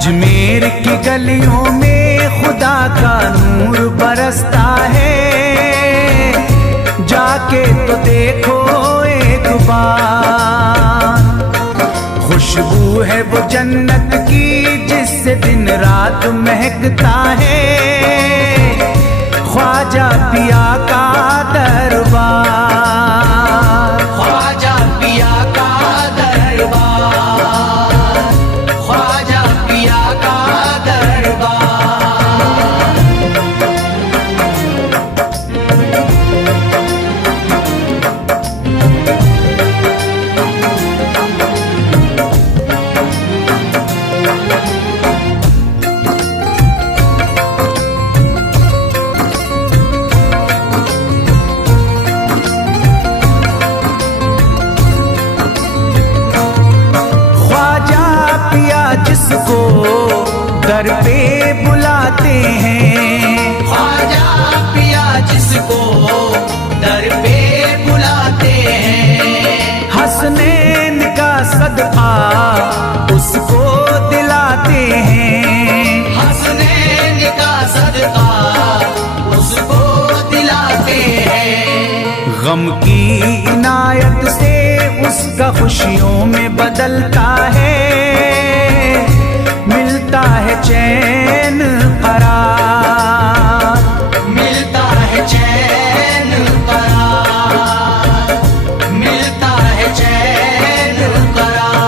अजमेर की गलियों में खुदा का नूर बरसता है, जाके तो देखो एक बार। खुशबू है वो जन्नत की जिससे दिन रात महकता है, ख्वाजा पिया का दरबार। ख्वाजा पिया का दरबार, ख्वाजा पिया का दरबार। जिसको दर पे बुलाते हैं, ख्वाजा पिया जिसको दर पे बुलाते हैं, हसनैन का सदका उसको दिलाते हैं, हसनैन का सदका उसको दिलाते हैं। गम की इनायत से उसका खुशियों में बदलता है, मिलता है चैन करार, मिलता है चैन करार, मिलता है चैन करार।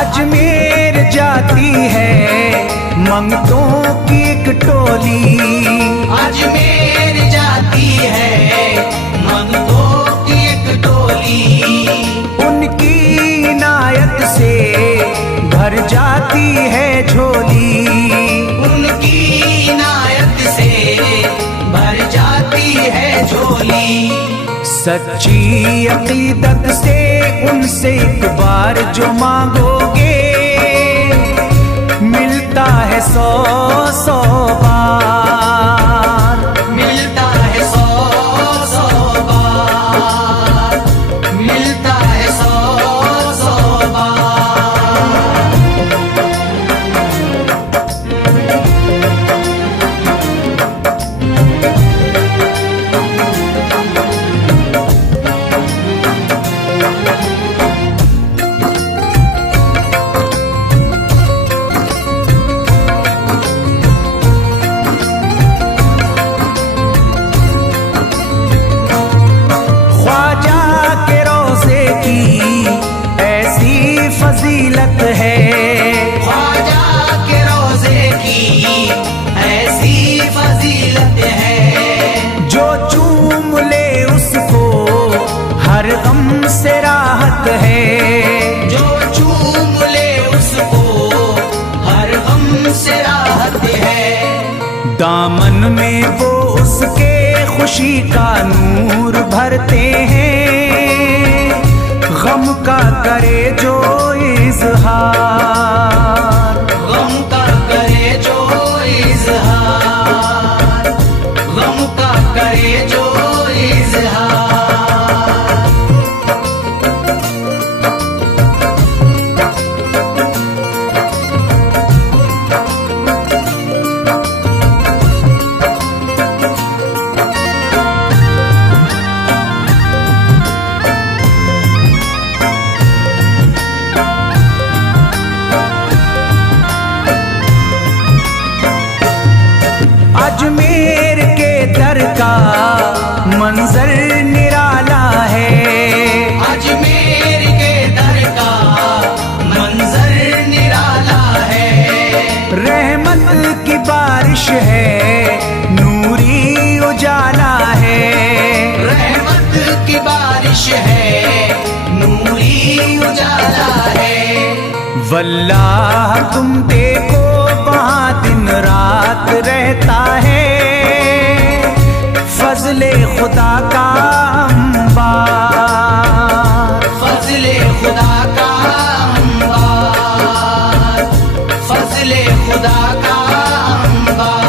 अजमेर जाती है मंगतों की एक टोली, अजमेर जाती है मंगतों की एक टोली, उनकी इनायत से भर जाती है झोली, उनकी इनायत से भर जाती है झोली। सच्ची अकीदत से उनसे एक बार जो मांगोगे, मिलता है 100 बार, मिलता है 100 बार, मिलता है 100 बार। फजीलत है ख्वाजा के रोज़े की ऐसी फजीलत है, जो चूम ले उसको हर गम से राहत है, जो चूम ले उसको हर गम से राहत है। दामन में वो उसके खुशी का नूर भरते हैं, गम का करे जो इज़हार, गम का करे जो इज़हार, गम का करे जो इज़हार। अजमेर के दर का मंजर निराला है, अजमेर के दर का मंजर निराला है। रहमत की बारिश है, नूरी उजाला है, रहमत की बारिश है, नूरी उजाला है। वल्लाह तुम देखो वहाँ दिन रात रहता है, फजले खुदा का अंबार, फजले खुदा का अंबार, फजले खुदा का अंबार।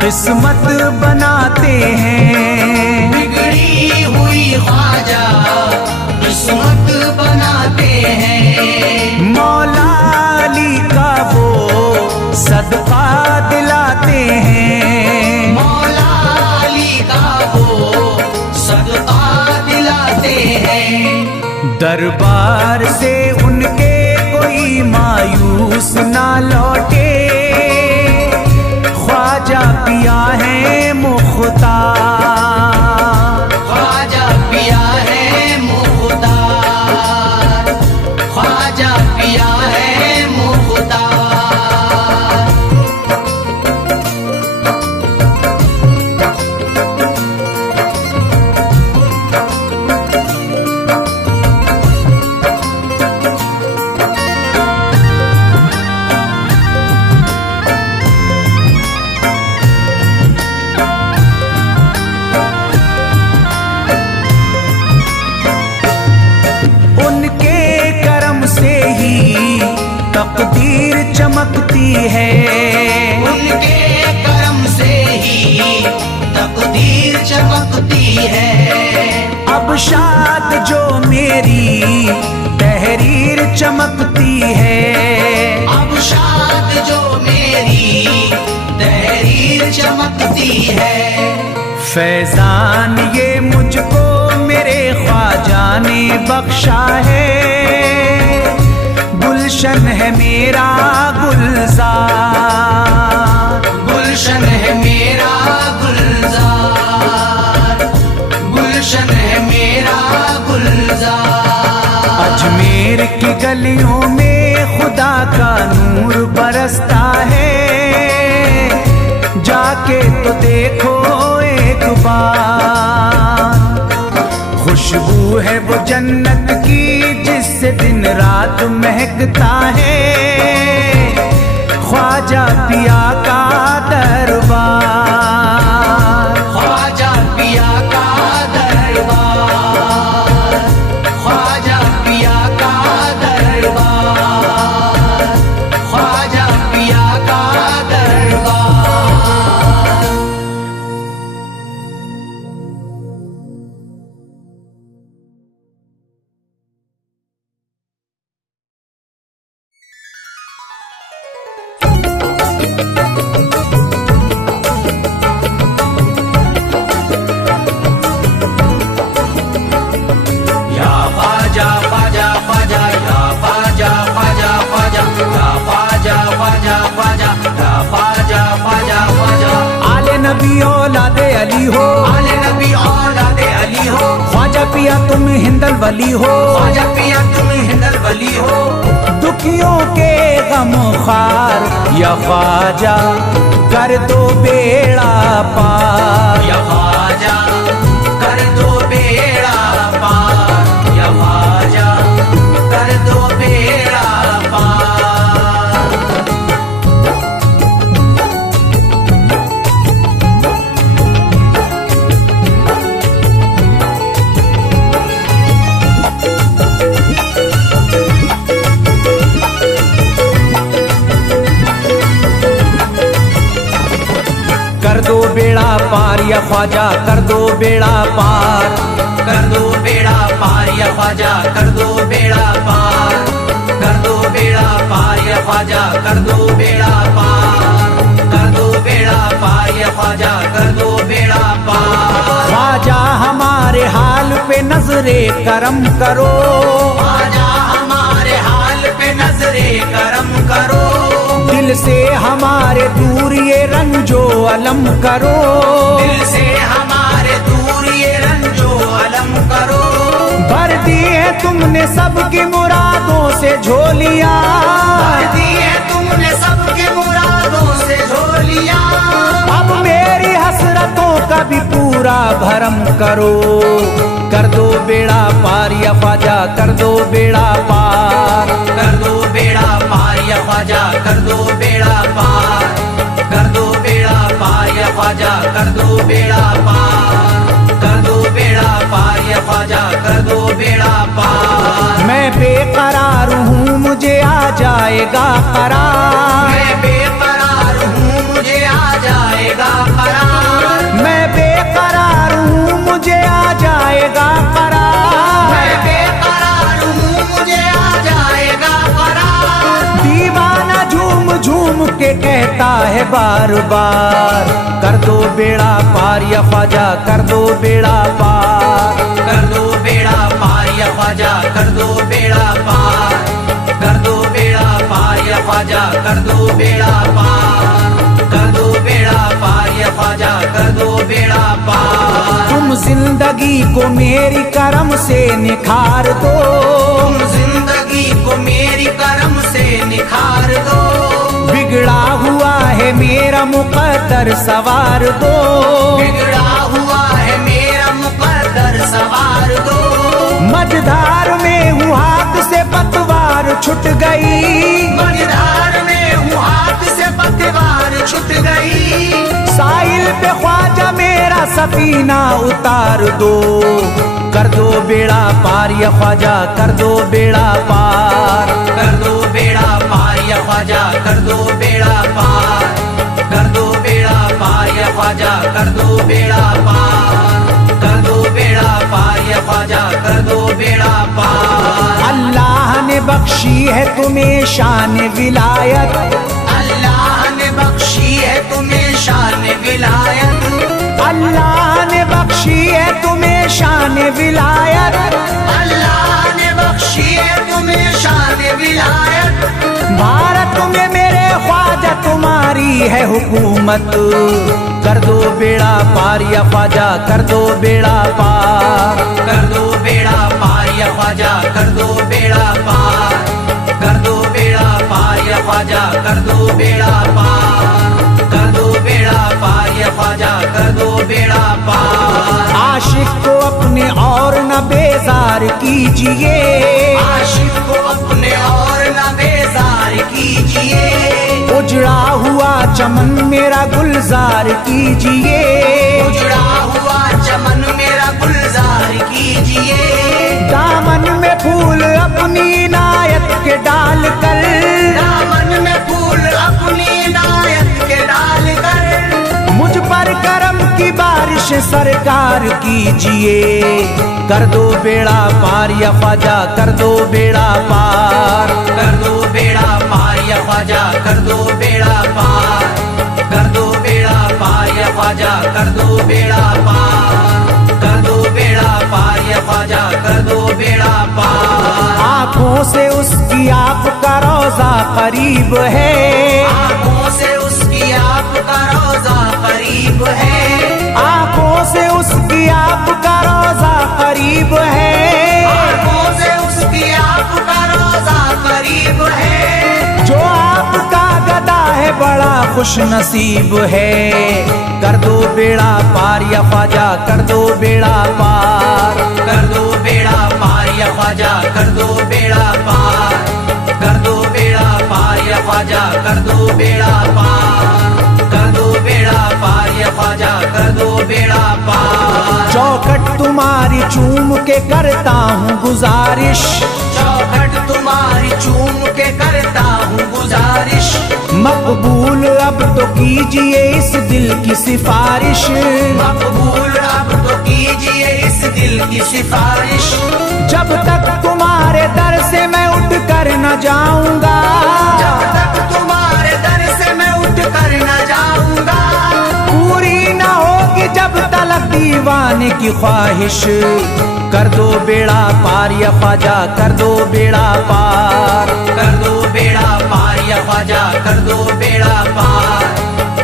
किस्मत बनाते हैं, बिगड़ी हुई ख्वाजा किस्मत बनाते हैं। मौला अली का वो सदका दिलाते हैं, मौला अली का वो सदका दिलाते हैं। दरबार से उनके कोई मायूस ना लौटे, ख्वाजा पिया है मुख्तार, ख्वाजा पिया है मुख्तार, ख्वाजा पिया है मुख्तार। तकदीर चमकती है, उनके करम से ही तकदीर चमकती है। अब शाद जो मेरी तहरीर चमकती है, अब शाद जो मेरी तहरीर चमकती है। फैजान ये मुझको मेरे ख्वाजा ने बख्शा है, गुलशन है मेरा गुलजार, गुलशन है मेरा गुलजार, गुलशन है मेरा गुलजार। अजमेर की गलियों में खुदा का नूर बरसता है, जाके तो देखो एक बार। खुशबू है वो जन्नत की जिससे दिन रात महकता है, ख्वाजा पिया का दरबार, ख्वाजा पिया का दरबार, ख्वाजा पिया का दरबार, ख्वाजा पिया का दरबार। नबी औलादे अली हो, आले नबी औलादे अली हो, ख्वाजा पिया तुम हिंदल वली हो, ख्वाजा पिया तुम हिंदल वली हो। दुखियों के गम खार या ख्वाजा कर दो बेड़ा पार, या ख्वाजा कर दो बेड़ा पार, या ख्वाजा कर दो बेड़ा पार। कर दो बेड़ा पार या ख्वाजा कर दो बेड़ा पार, कर दो बेड़ा पार या ख्वाजा कर दो बेड़ा पार, कर दो बेड़ा पार या ख्वाजा कर दो बेड़ा पार, कर दो बेड़ा पार या ख्वाजा कर दो बेड़ा पार। ख्वाजा हमारे हाल पे नजरे करम करो, ख्वाजा हमारे हाल पे नजरे करम करो, दिल से हमारे दूर ये रंजो अलम करो, दिल से हमारे दूर ये रंजो तुमने सबकी मुरादों से झोलियां, भर दी है तुमने सबकी मुरादों से झोलियां। अब मेरी हसरतों का भी पूरा भरम करो, कर दो बेड़ा पार या ख्वाजा, कर दो बेड़ा पार, कर दो बेड़ा पार या ख्वाजा, कर दो बेड़ा पार, कर दो बेड़ा पार या ख्वाजा, कर दो बेड़ा पार, कर दो बेड़ा पार या ख्वाजा, कर दो बेड़ा पार। मैं बेकरार हूँ मुझे आ जाएगा करार, मैं बेकरार हूँ मुझे आ जाएगा करार, मैं बेकरार हूँ मुझे आ जाएगा करार, मैं बेकरार हूँ मुझे आ जाएगा करार। दीवाना झूम झूम के कहता है बार बार, कर दो बेड़ा पार या ख्वाजा, कर दो बेड़ा पार, कर दो बेड़ा पार या ख्वाजा, कर दो बेड़ा पार, कर दो बेड़ा पार या ख्वाजा, कर दो बेड़ा पार, कर दो बेड़ा पार या ख्वाजा, कर दो बेड़ा पार। तुम जिंदगी को मेरी करम से निखार दो, तुम जिंदगी को मेरी करम से निखार दो, बिगड़ा हुआ है मेरा मुकद्दर सवार दो, बिगड़ा हुआ है मेरा मुकद्दर सवार दो। मझधार में हूँ हाथ से पतवार छुट गई, मझधार में हूँ हाथ से पतवार छूट गई, साहिल पे ख्वाजा मेरा सफीना उतार दो, कर दो बेड़ा पार या ख्वाजा, कर दो बेड़ा पार, कर दो बेड़ा पार या ख्वाजा, कर दो बेड़ा पार, कर दो बेड़ा पार या ख्वाजा, कर दो बेड़ा पार, कर दो बेड़ा पार या ख्वाजा, कर दो बेड़ा पार। अल्लाह ने बख्शी है तुम्हें शान विलायत, अल्लाह ने बख्शी है तुम्हें शान विलायत, अल्लाह ने बख्शी है तुम्हें शान विलायत, अल्लाह ने बख्शी है तुम्हें शान विलायत। भारत में मेरे ख्वाजा तुम्हारी है हुकूमत, कर दो बेड़ा पार या ख्वाजा, कर दो बेड़ा पार, कर दो बेड़ा पार या ख्वाजा, कर दो बेड़ा पार, कर दो बेड़ा पार या ख्वाजा, कर दो बेड़ा पार, कर दो बेड़ा पार या ख्वाजा, कर दो बेड़ा पार। आशिक को अपने और न बेजार कीजिए, आशिक को अपने और न बेजार कीजिए, उजड़ा हुआ चमन मेरा गुलजार कीजिए, उजड़ा हुआ चमन मेरा गुलजार कीजिए, दामन में फूल अपनी इनायत के डाल कर, दामन में फूल अपनी इनायत के डाल कर, मुझ पर करम की बारिश सरकार कीजिए, कर दो बेड़ा पार या ख्वाजा, कर दो बेड़ा पार, कर दो बेड़ा पार या ख्वाजा, कर दो बेड़ा पार, कर दो बेड़ा पार या ख्वाजा, कर दो बेड़ा पार, कर दो बेड़ा पार या ख्वाजा, कर दो बेड़ा पार। आँखों से उसकी आपका रोजा करीब है, आँखों से उसकी आपका रोजा करीब है, आँखों से उसकी आपका रोजा करीब है, आँखों से उसकी आपका रोजा करीब है, जो आपका गदा है बड़ा खुश नसीब है, कर दो बेड़ा पार या ख्वाजा, कर दो बेड़ा पार, कर दो बेड़ा पार या ख्वाजा, कर दो बेड़ा पार, कर दो बेड़ा पार या ख्वाजा, कर दो बेड़ा पार, कर दो बेड़ा पार या ख्वाजा, कर दो बेड़ा पार। चौखट तुम्हारी चूम के करता हूँ गुजारिश, चौखट तुम्हारी चूम के करता हूँ गुजारिश, मकबूल अब तो कीजिए इस दिल की सिफारिश, मकबूल अब तो कीजिए इस दिल की सिफारिश, जब तक तुम्हारे दर से मैं उठ कर न जाऊंगा, जब तक तुम्हारे दर से मैं उठ कर न जाऊंगा, पूरी न होगी जब तलक दीवाने की ख्वाहिश, कर दो बेड़ा पार या ख्वाजा, कर दो बेड़ा पार, कर दो बेड़ा पार या ख्वाजा, कर दो बेड़ा पार,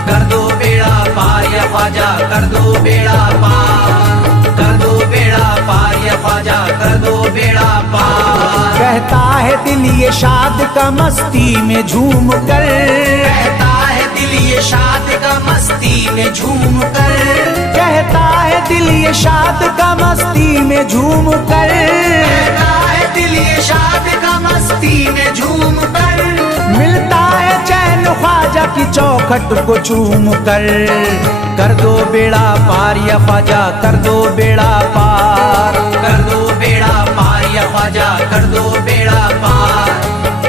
कर दो बेड़ा पार या ख्वाजा, कर दो बेड़ा पार, कर दो बेड़ा पार या ख्वाजा, कर दो बेड़ा पार। कहता है दिल ये शाद का मस्ती में झूम कर, कहता है दिल ये शाद का मस्ती में झूम कर, कहता है दिल ये शाद का मस्ती में झूम कर, कहता है दिल ये शाद का मस्ती में झूम कर। मिलता है चैन ख्वाजा की चौखट को चूम कर दो बेड़ा पार या ख्वाजा कर दो बेड़ा पार। कर दो बेड़ा पार या ख्वाजा कर दो बेड़ा पार।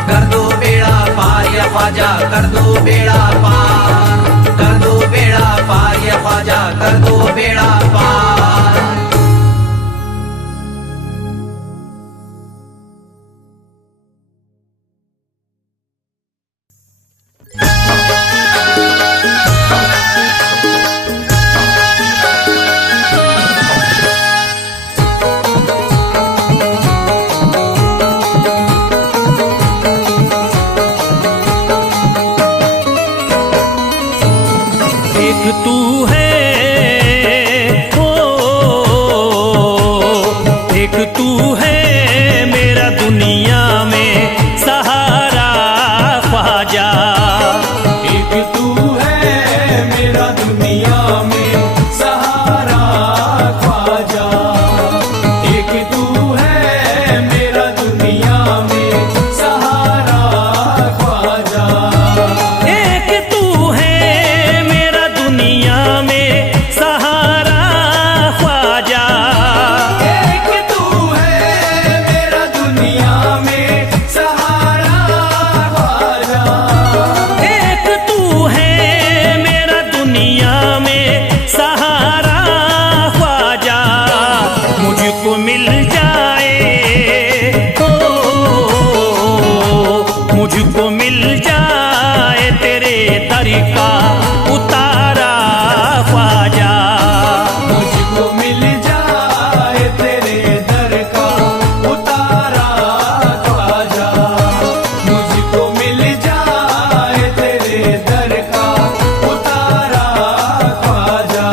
कर दो बेड़ा पार या ख्वाजा कर दो बेड़ा पार। कर दो बेड़ा पार या ख्वाजा कर दो बेड़ा पार। तू है हो, एक तू है मेरा दुनिया में सहारा ख्वाजा। एक तू है मेरा दुनिया में सहारा ख्वाजा। एक तू है मेरा दुनिया में सहारा ख्वाजा। एक तू है मेरा दुनिया में सहारा ख्वाजा। एक तू है मेरा दुनिया में सहारा ख्वाजा। एक तू है मेरा दुनिया में सहारा ख्वाजा। मुझको मिल जाए हो, मुझको मिल जाए तेरे दर का उतारा ख्वाजा। मुझको मिल जाए तेरे दर का उतारा ख्वाजा। मुझको मिल जाए तेरे दर का उतारा ख्वाजा।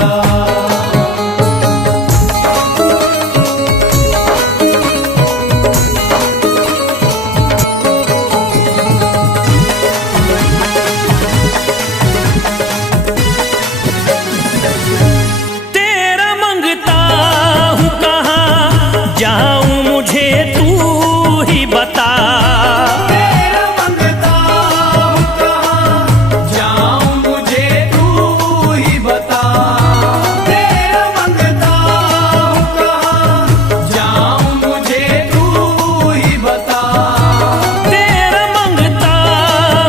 तेरा मंगता हूँ कहाँ जाऊँ मुझे तू ही बता। तेरा मंगता हूँ कहाँ जाऊँ मुझे तू ही बता। तेरा मंगता हूँ कहाँ जाऊँ मुझे तू ही बता। तेरा मंगता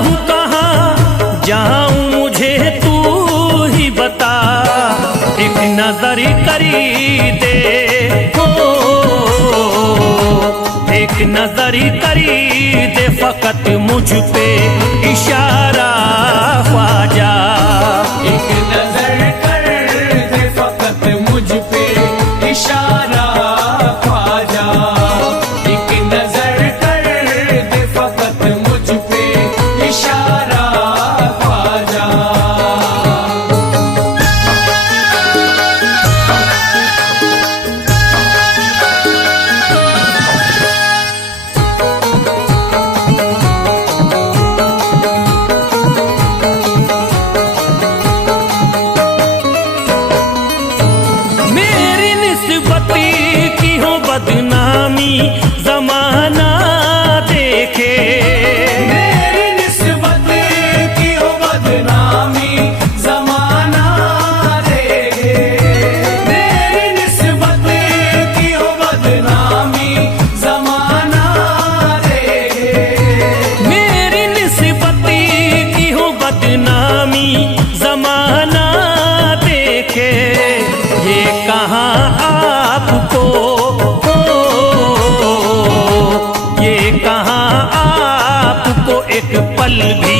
हूँ कहाँ जाऊँ मुझे तू ही बता। एक नजर करी दे हो, एक नजर करी दे फकत मुझ पे इशारा ख्वाजा। एक नजर कर दे फकत मुझ पे इशारा ख्वाजा। एक नजर कर दे फकत मुझ पे इशारा ख्वाजा। मेरी निस्बत की हो बदनामी जमाना देखे। मेरी निस्बत की हो बदनामी जमाना देखे। मेरी निस्बत की हो बदनामी जमाना देखे। मेरी निस्बत की हो बदनामी जमाना देखे। ये कहाँ आपको हो, ये कहाँ आपको एक पल भी